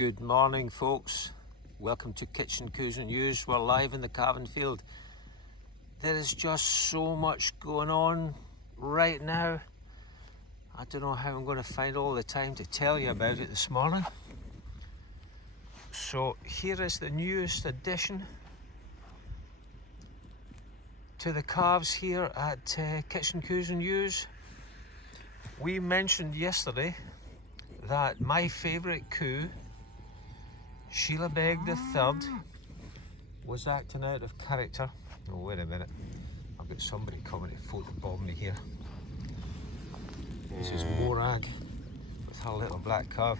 Good morning, folks. Welcome to Kitchen Coos and News. We're live in the calving field. There is just so much going on right now. I don't know how I'm going to find all the time to tell you about it this morning. So here is the newest addition to the calves here at Kitchen Coos and News. We mentioned yesterday that my favourite coo, Sheila Beg III, was acting out of character. Oh, wait a minute. I've got somebody coming to photobomb me here. This is Morag with her little black calf.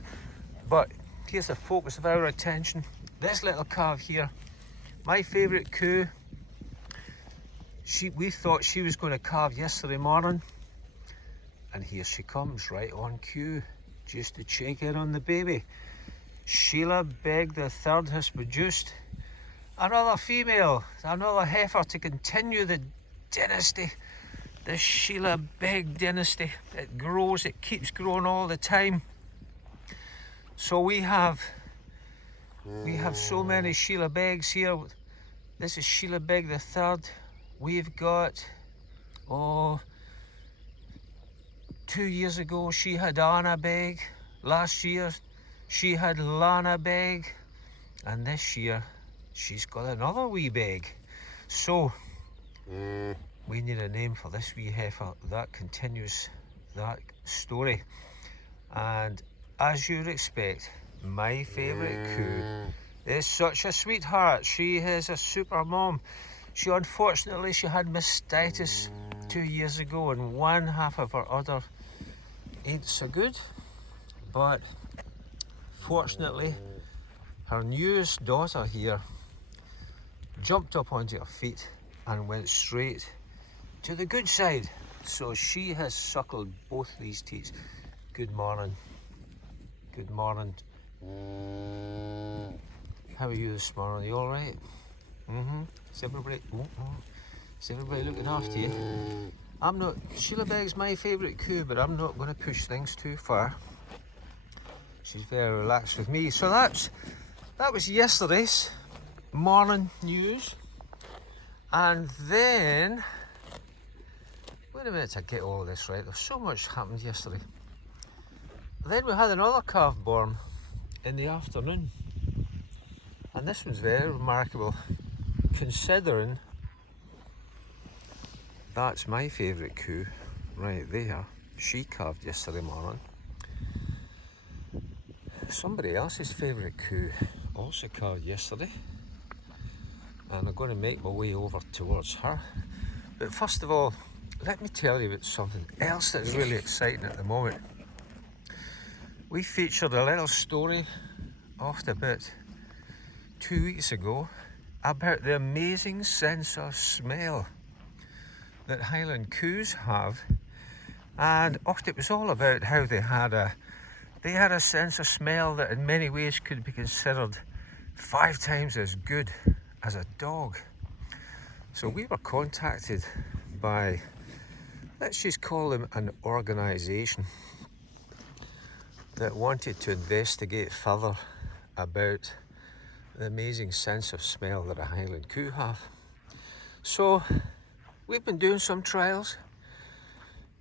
But here's the focus of our attention. This little calf here, my favourite coo. We thought she was going to calve yesterday morning, and here she comes right on cue just to check in on the baby. Sheila Beg III has produced another female, another heifer to continue the dynasty, the Sheila Beg dynasty. It grows, it keeps growing all the time. So we have so many Sheila Begs here. This is Sheila Beg III. We've got, 2 years ago she had Anna Beg. Last year she had Lana Beg. And this year she's got another wee Beg. So we need a name for this wee heifer that continues that story. And as you'd expect, my favourite coo is such a sweetheart. She is a super mom. Unfortunately, she had mastitis 2 years ago, and one half of her udder ain't so good. But fortunately, her newest daughter here jumped up onto her feet and went straight to the good side. So she has suckled both these teats. Good morning. Good morning. How are you this morning? Are you alright? Is everybody looking after you? Sheila Beg's my favourite coo, but I'm not going to push things too far. She's very relaxed with me. So that was yesterday's morning news. And then, wait a minute to get all of this right. There's so much happened yesterday. Then we had another calf born in the afternoon. And this one's very remarkable, considering that's my favourite coo right there. She calved yesterday morning. Somebody else's favourite coo also calved yesterday, and I'm going to make my way over towards her. But first of all, let me tell you about something else that's really exciting at the moment. We featured a little story off about 2 weeks ago about the amazing sense of smell that Highland coos have, and it was all about how they had a sense of smell that in many ways could be considered 5 times as good as a dog. So we were contacted by, let's just call them an organisation that wanted to investigate further about the amazing sense of smell that a Highland coo have. So we've been doing some trials.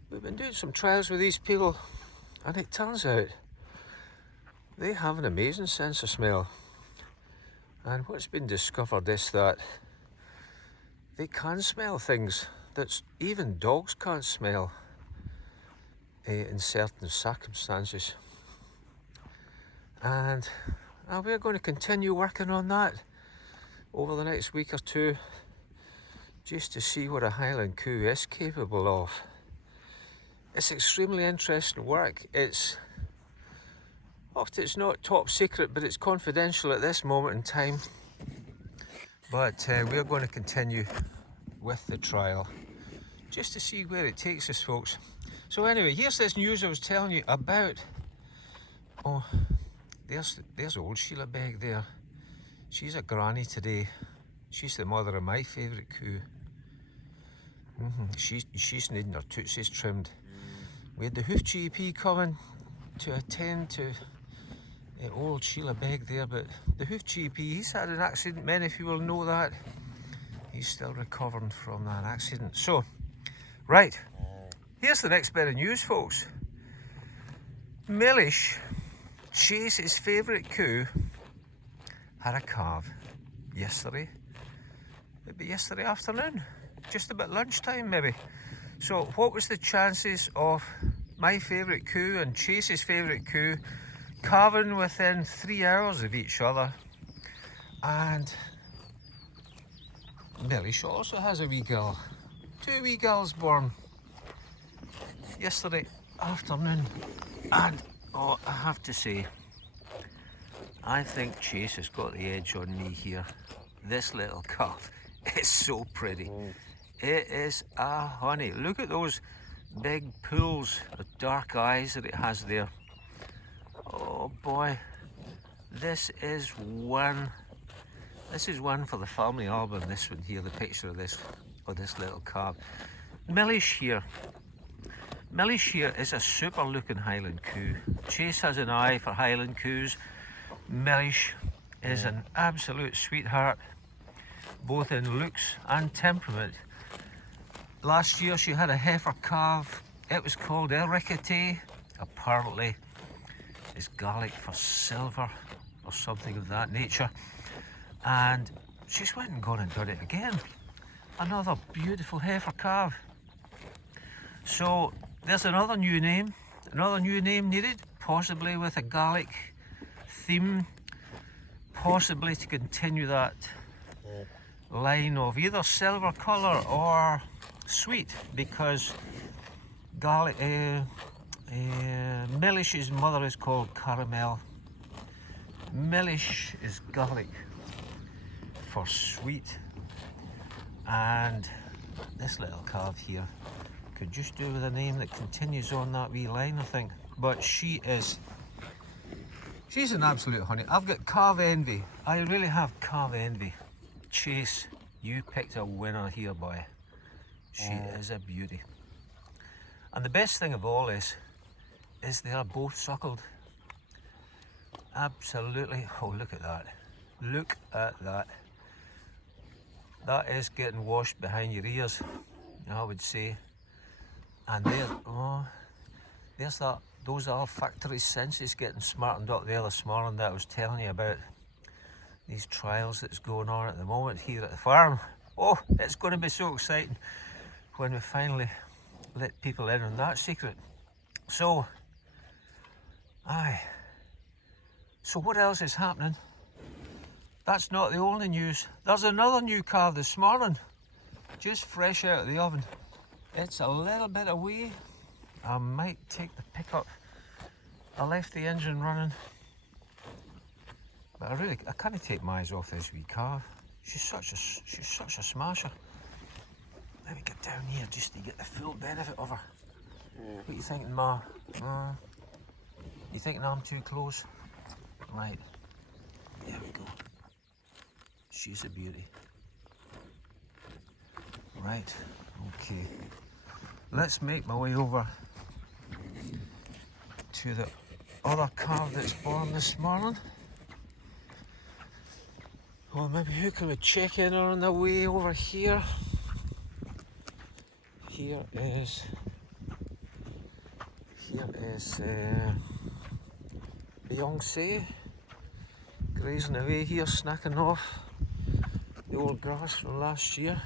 We've been doing some trials with these people, and it turns out they have an amazing sense of smell. And what's been discovered is that they can smell things that even dogs can't smell in certain circumstances. And we're going to continue working on that over the next week or two, just to see what a Highland coo is capable of. It's extremely interesting work. It's not top secret, but it's confidential at this moment in time. But we're going to continue with the trial, just to see where it takes us, folks. So anyway, here's this news I was telling you about. Oh, there's old Sheila Beg there. She's a granny today. She's the mother of my favourite coo. She's needing her tootsies trimmed. We had the hoof GP coming to attend to old Sheila Beg there, but the hoof GP, he's had an accident. Many people know that. He's still recovering from that accident. So, right, here's the next bit of news, folks. Millish, Chase's favourite coo, had a calf yesterday. Maybe yesterday afternoon, just about lunchtime maybe. So what was the chances of my favourite coo and Chase's favourite coo calving within 3 hours of each other? And Millish also has a wee girl. 2 wee girls born yesterday afternoon. And oh, I have to say, I think Chase has got the edge on me here. This little calf is so pretty. It is a honey. Look at those big pools of dark eyes that it has there. Oh boy, this is one. This is one for the family album. This one here, the picture of this little calf. Millish here. Millish here is a super looking Highland coo. Chase has an eye for Highland coos. Millish is an absolute sweetheart, both in looks and temperament. Last year she had a heifer calf. It was called Ericate. Apparently it's Gaelic for silver or something of that nature. And she's went and gone and done it again. Another beautiful heifer calf. So there's another new name needed, possibly with a Gaelic theme, possibly to continue that line of either silver colour or sweet, because Gaelic, Millish's mother is called Caramel. Millish is Gaelic for sweet, and this little calf here could just do with a name that continues on that wee line, I think. But she's an absolute honey. I've got calf envy. I really have calf envy. Chase, you picked a winner here, boy. She is a beauty. And the best thing of all is they are both suckled. Absolutely. Oh, look at that. Look at that. That is getting washed behind your ears, I would say. And there, oh, there's that. Those are factory senses getting smartened up there this morning that I was telling you about. These trials that's going on at the moment here at the farm. Oh, it's going to be so exciting when we finally let people in on that secret. So, so what else is happening? That's not the only news. There's another new calf this morning, just fresh out of the oven. It's a little bit away. I might take the pickup. I left the engine running, but I can't take my eyes off this wee calf. She's such a smasher. Let me get down here just to get the full benefit of her. What are you thinking, Ma? You thinking I'm too close? Right. There we go. She's a beauty. Right. Okay. Let's make my way over to the other calf that's born this morning. Well, maybe who can we check in on the way over here? Here is Beyonce grazing away here, snacking off the old grass from last year.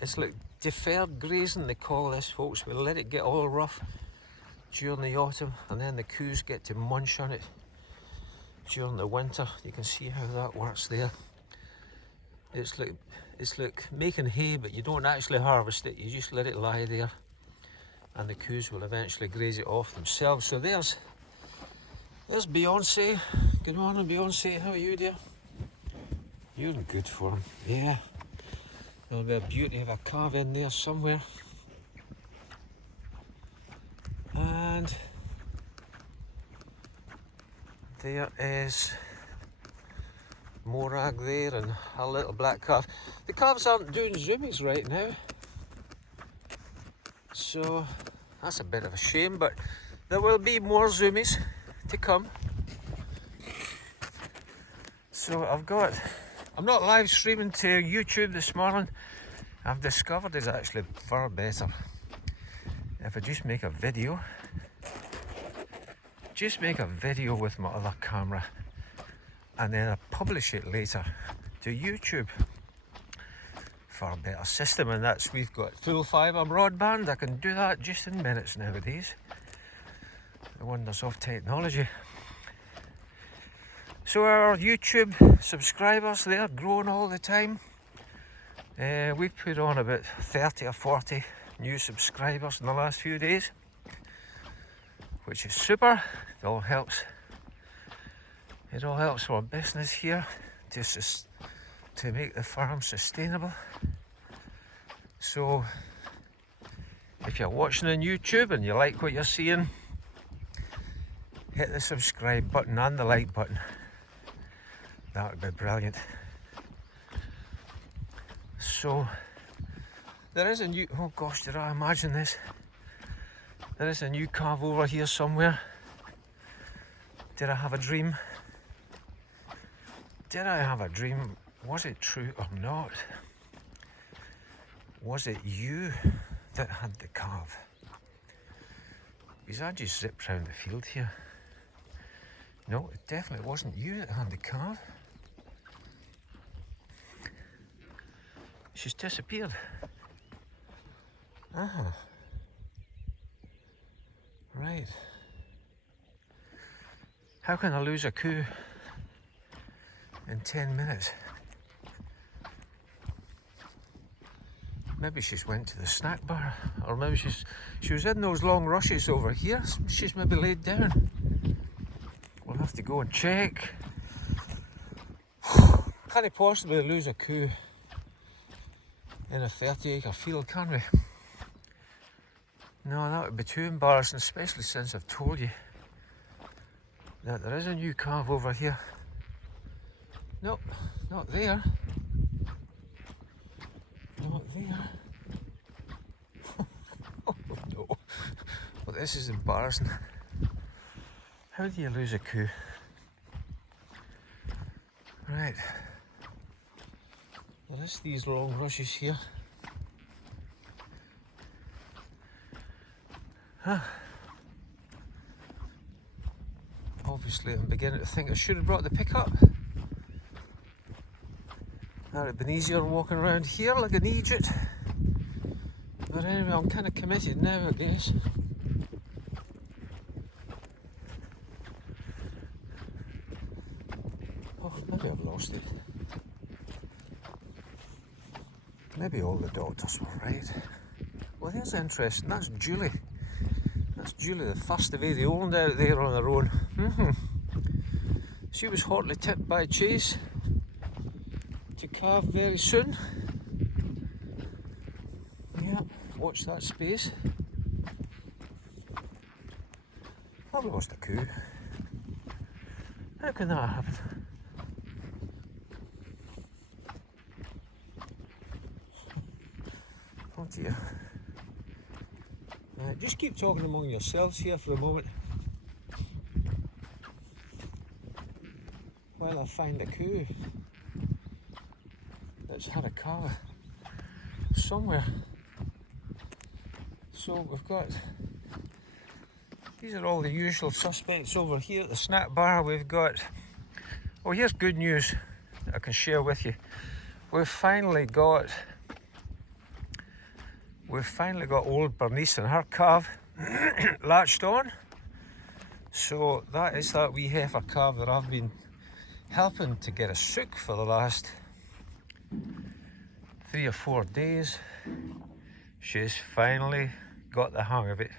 It's like deferred grazing, they call this, folks. We let it get all rough during the autumn, and then the coos get to munch on it during the winter. You can see how that works there. It's like making hay, but you don't actually harvest it. You just let it lie there, and the coos will eventually graze it off themselves. So there's Beyonce. Good morning, Beyonce. How are you, dear? You're in good form. Yeah. There'll be a beauty of a calf in there somewhere. And there is Morag there and a little black calf. The calves aren't doing zoomies right now. So That's a bit of a shame, but there will be more zoomies to come. So I'm not live streaming to YouTube this morning. I've discovered it's actually far better if I just make a video. Just make a video with my other camera and then I publish it later to YouTube. Far better system, and that's we've got full fibre broadband. I can do that just in minutes nowadays. The wonders of technology. So our YouTube subscribers, they're growing all the time. We've put on about 30 or 40 new subscribers in the last few days, which is super. It all helps our business here to make the farm sustainable. So if you're watching on YouTube and you like what you're seeing, hit the subscribe button and the like button. That would be brilliant. So there is a new, oh gosh, did I imagine this? There is a new calf over here somewhere. Did I have a dream? Did I have a dream? Was it true or not? Was it you that had the calf? Because I just zipped round the field here. No, it definitely wasn't you that had the calf. She's disappeared. Ah. Right. How can I lose a coup in 10 minutes? Maybe she's went to the snack bar, or maybe she was in those long rushes over here. She's maybe laid down. We'll have to go and check. Can't possibly lose a coup in a 30-acre field, can we? No, that would be too embarrassing, especially since I've told you that there is a new calf over here. Nope, not there. Not there. Oh no. Well, this is embarrassing. How do you lose a coup? Right. There is these long rushes here. Huh. Obviously, I'm beginning to think I should have brought the pickup. That would have been easier walking around here like an Egypt. But anyway, I'm kind of committed now, I guess. Oh, maybe I've lost it. Maybe all the doctors were right. Well, here's interesting. That's Julie. That's Julie, the first of the old out there on her own. She was hotly tipped by Chase to calve very soon. Yeah, watch that space. I've lost a coup. How can that happen? Oh dear. Just keep talking among yourselves here for a moment while I find a coup that's had a calf somewhere. So we've got, these are all the usual suspects over here at the snack bar. We've got, oh, here's good news that I can share with you. We've finally got old Bernice and her calf latched on. So that is that wee heifer calf that I've been helping to get a sook for the last 3 or 4 days. She's finally got the hang of it.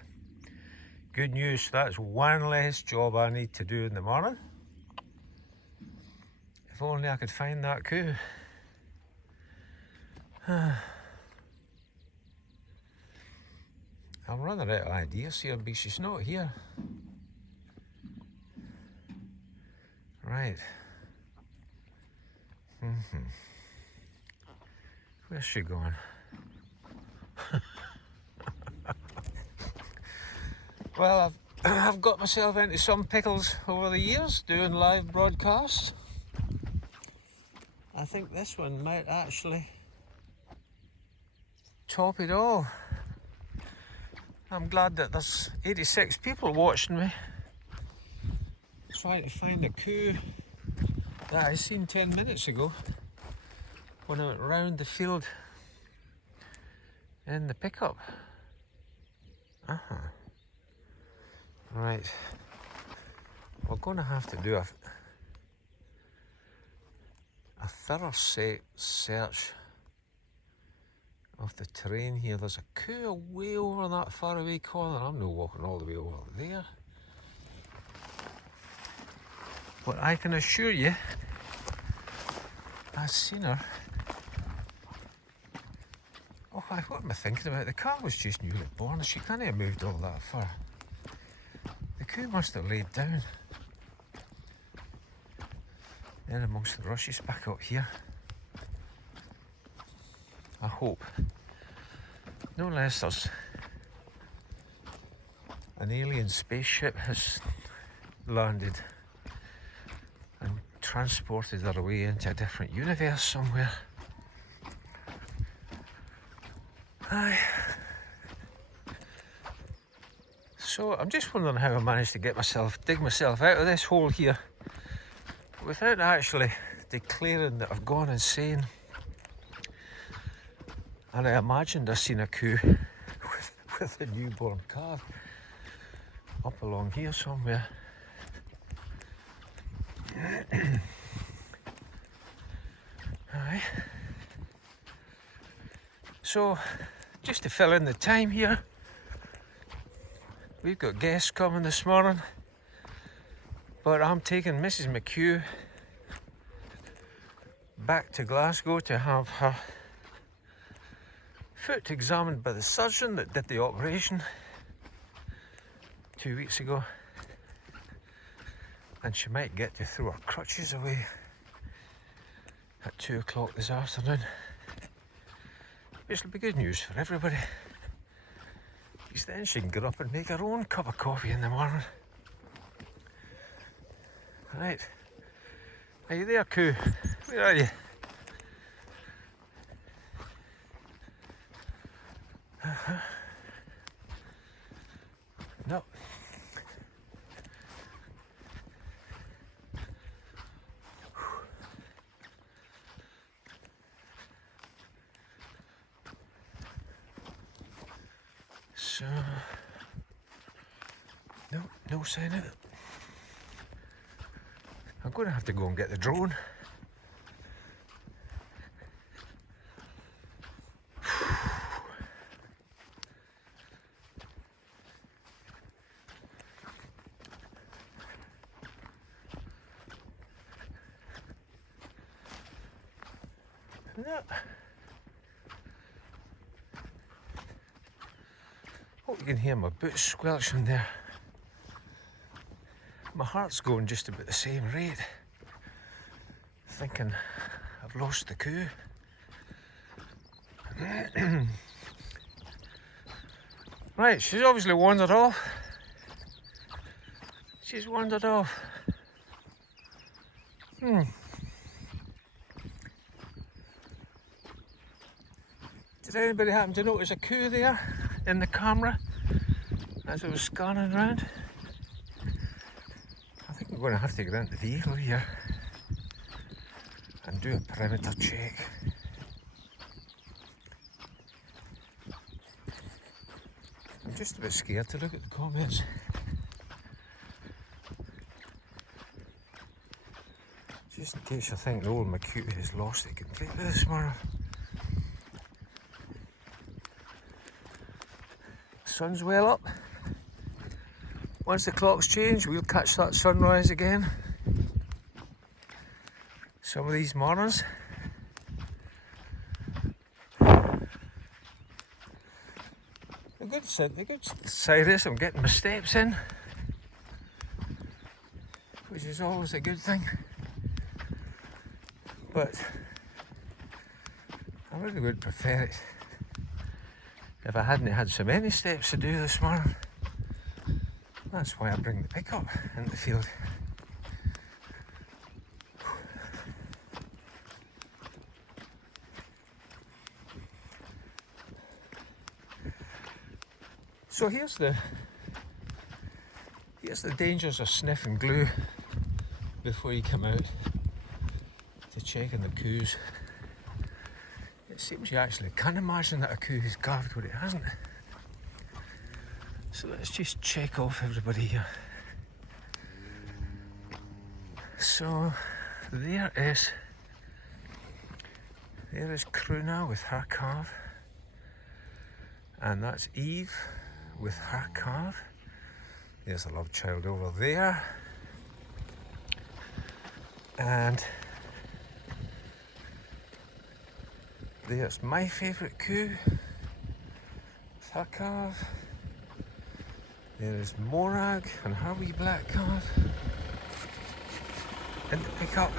Good news, that's one less job I need to do in the morning. If only I could find that coup. I'm running out of ideas here, but she's not here. Right. Where's she going? Well, I've got myself into some pickles over the years doing live broadcasts. I think this one might actually top it all. I'm glad that there's 86 people watching me, trying to find a coup that I seen 10 minutes ago when I went round the field in the pickup. Right, we're going to have to do a thorough search of the terrain here. There's a coup way over that far away corner. I'm not walking all the way over there. But I can assure you, I've seen her. Oh, what am I thinking about? The car was just newly born. She can't have moved all that far. The coup must have laid down. Then amongst the rushes back up here. I hope. No less there's an alien spaceship has landed and transported her away into a different universe somewhere. Aye. So I'm just wondering how I managed to dig myself out of this hole here without actually declaring that I've gone insane. And I imagined I seen a coup with a newborn calf up along here somewhere. Aye. So, just to fill in the time here, we've got guests coming this morning, but I'm taking Mrs. McHugh back to Glasgow to have her foot examined by the surgeon that did the operation 2 weeks ago, and she might get to throw her crutches away at 2 o'clock this afternoon, which will be good news for everybody, because then she can get up and make her own cup of coffee in the morning. Right, are you there, Coo? Where are you? No. So, no sign of it. I'm going to have to go and get the drone. No. Hope you can hear my boots squelching there. My heart's going just about the same rate, thinking I've lost the coup. Right, she's obviously wandered off. She's wandered off. Did anybody happen to notice a coup there in the camera as it was scanning around? I think we're going to have to get into the vehicle here and do a perimeter check. I'm just a bit scared to look at the comments. Just in case you think the old McCute has lost it completely this morning. Sun's well up. Once the clocks change, we'll catch that sunrise again. Some of these mornings. The good side is I'm getting my steps in, which is always a good thing. But I really would prefer it if I hadn't had so many steps to do this morning. That's why I bring the pickup into the field. So here's the dangers of sniffing glue before you come out to check on the coos. It seems you actually can imagine that a coo has carved what it hasn't. So let's just check off everybody here. So there is Cruna with her calf, and that's Eve with her calf. There's a love child over there, and there's my favourite coo with her calf. There is Morag and her wee black calf in the pickup.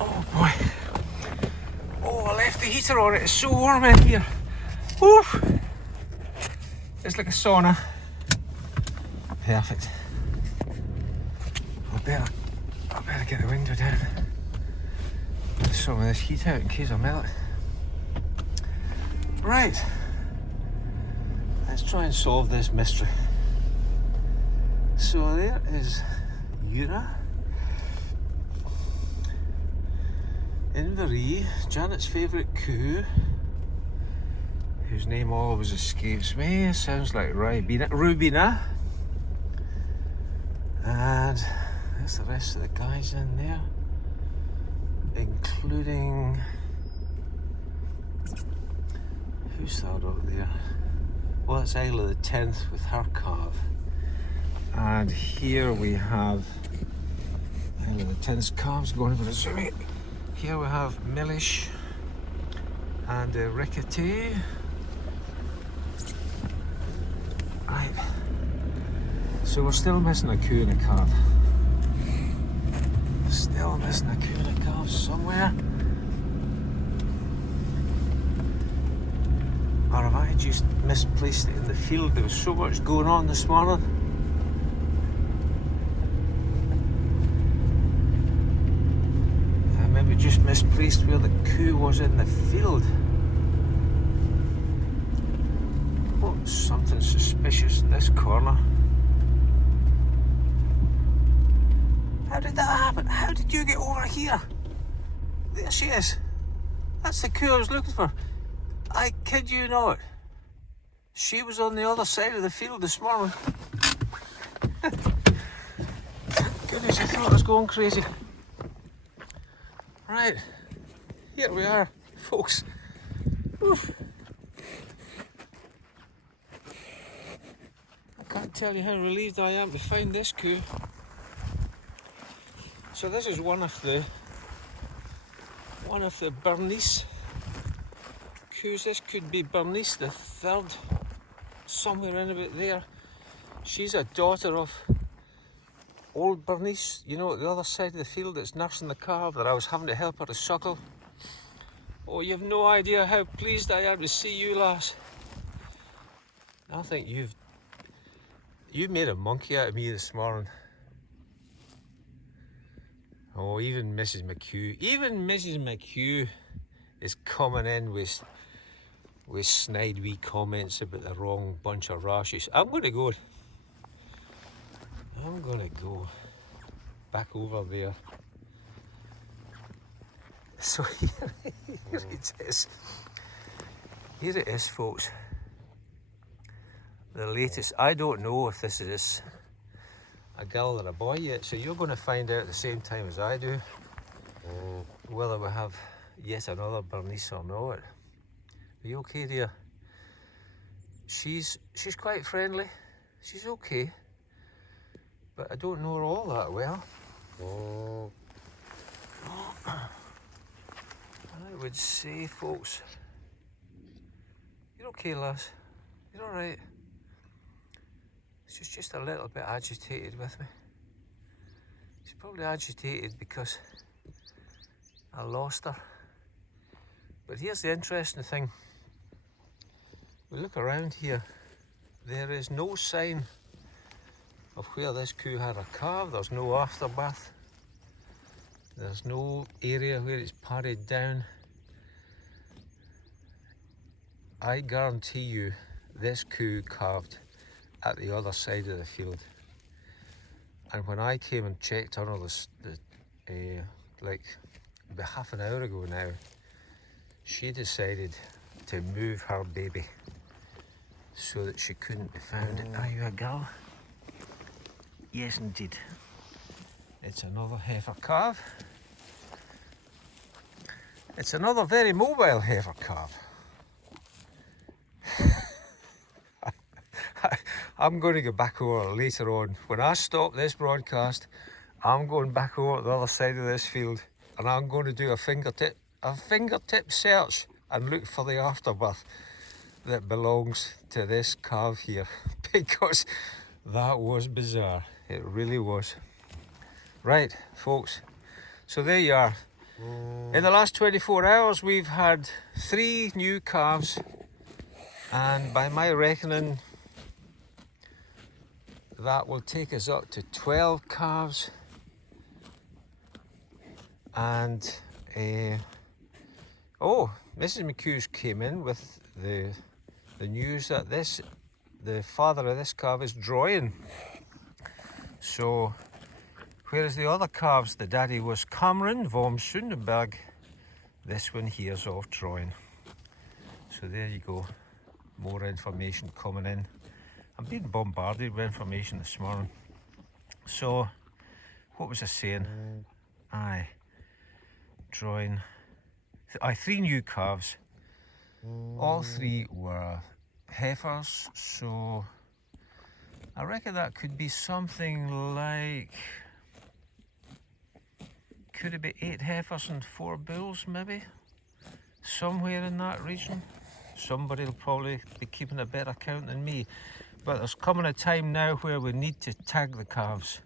Oh boy. Oh, I left the heater on, it's so warm in here. Woo! It's like a sauna. Perfect. I better get the window down. Get some of this heat out in case I melt it. Right. Let's try and solve this mystery. So there is Yura, Inverie, Janet's favourite coo, whose name always escapes me. It sounds like Rubina. And there's the rest of the guys in there, including, who's that up there? Well, it's Isla the 10th with her calf. And here we have Isla the 10th's calves going for a zoom in. Here we have Millish and Rickety. Right. So we're still missing a coo and a calf. Still missing a coo and a calf somewhere. Or have I just misplaced it in the field? There was so much going on this morning. I maybe just misplaced where the coo was in the field. Oh, something suspicious in this corner. How did that happen? How did you get over here? There she is. That's the coo I was looking for. I kid you not. She was on the other side of the field this morning. Goodness, I thought I was going crazy. Right, here we are, folks. Oof. I can't tell you how relieved I am to find this coo. So this is one of the Bernice coos. This could be Bernice the third, somewhere in about there. She's a daughter of old Bernice, you know, at the other side of the field that's nursing the calf that I was having to help her to suckle. Oh, you've no idea how pleased I am to see you, lass. I think you've made a monkey out of me this morning. Oh, even Mrs. McHugh is coming in with snide wee comments about the wrong bunch of rashes. I'm gonna go back over there. So here it is. Here it is, folks. The latest. I don't know if this is a girl or a boy yet, so you're going to find out at the same time as I do whether we have yet another Bernice or not. Are you okay, dear? She's quite friendly. She's okay, but I don't know her all that well. I would say, folks, you're okay, lass. You're all right. She's just a little bit agitated with me. She's probably agitated because I lost her. But here's the interesting thing. we look around here, there is no sign of where this cow had a calf. There's no afterbath. There's no area where it's padded down. I guarantee you this cow calved at the other side of the field. And when I came and checked on her like about half an hour ago now, she decided to move her baby so that she couldn't be found. Are you a girl? Yes, indeed. It's another heifer calf. It's another very mobile heifer calf. I'm going to go back over later on. When I stop this broadcast, I'm going back over to the other side of this field and I'm going to do a fingertip search and look for the aftermath that belongs to this calf here, because that was bizarre. It really was. Right, folks, so there you are. In the last 24 hours we've had 3 new calves, and by my reckoning that will take us up to 12 calves. And Mrs. McHugh's came in with the news that the father of this calf is drawing. So whereas the other calves, the daddy was Cameron vom Sundenberg, this one here's off drawing. So there you go, more information coming in. I'm being bombarded with information this morning. So what was I saying? Drawing 3 new calves. All 3 were heifers, so I reckon that could be something like, could it be 8 heifers and 4 bulls maybe? Somewhere in that region. Somebody will probably be keeping a better count than me. But there's coming a time now where we need to tag the calves,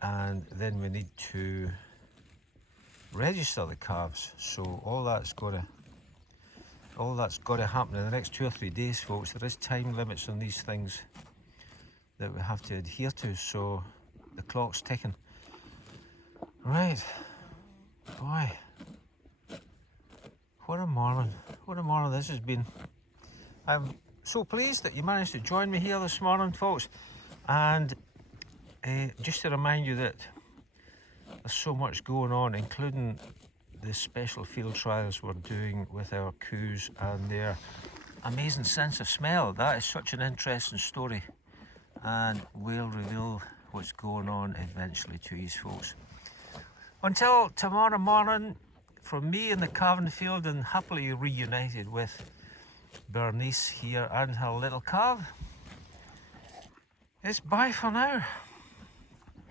and then we need to register the calves. So all that's got to happen in the next 2 or 3 days, folks. There is time limits on these things that we have to adhere to, so the clock's ticking. Right, boy, what a morning this has been. I'm so pleased that you managed to join me here this morning, folks, and just to remind you that there's so much going on, including the special field trials we're doing with our cows and their amazing sense of smell. That is such an interesting story, and we'll reveal what's going on eventually to you folks. Until tomorrow morning, from me in the calving field and happily reunited with Bernice here and her little calf, it's bye for now.